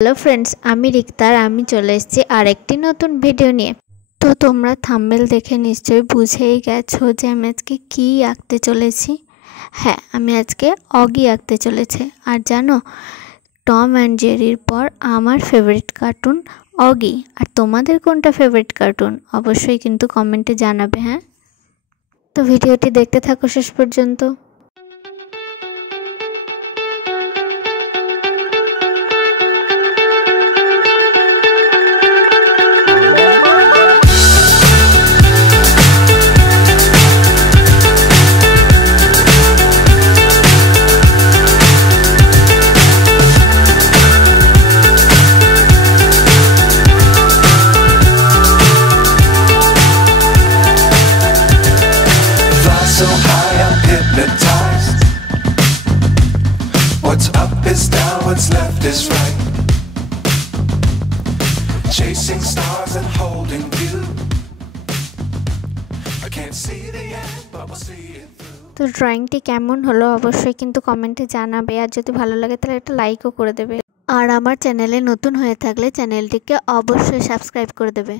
Hello friends, আমি রিক্তার আমি চলে এসেছি আরেকটি নতুন ভিডিও নিয়ে। তো তোমরা থাম্বনেল দেখে নিশ্চয়ই বুঝেই গেছো যে আমি আজকে কী আঁকতে চলেছি। হ্যাঁ, আমি আজকে অগি আঁকতে চলেছি। আর জানো, টম অ্যান্ড জেরির পর আমার ফেভারিট কার্টুন অগি। আর তোমাদের কোনটা ফেভারিট কার্টুন অবশ্যই কিন্তু কমেন্টে জানাবে। হ্যাঁ, তো ভিডিওটি দেখতে থাকো শেষ পর্যন্ত। So high I'm hypnotized. What's up is down, what's left is right. Chasing stars and holding you. I can't see the end, but we'll see it through. তো ড্রয়িংটি কেমন হলো অবশ্যই কিন্তু কমেন্টে জানাবে। আর যদি ভালো লাগে তাহলে একটা লাইকও করে দেবে। আর আমার চ্যানেলে নতুন হয়ে থাকলে চ্যানেলটিকে অবশ্যই সাবস্ক্রাইব করে দেবে।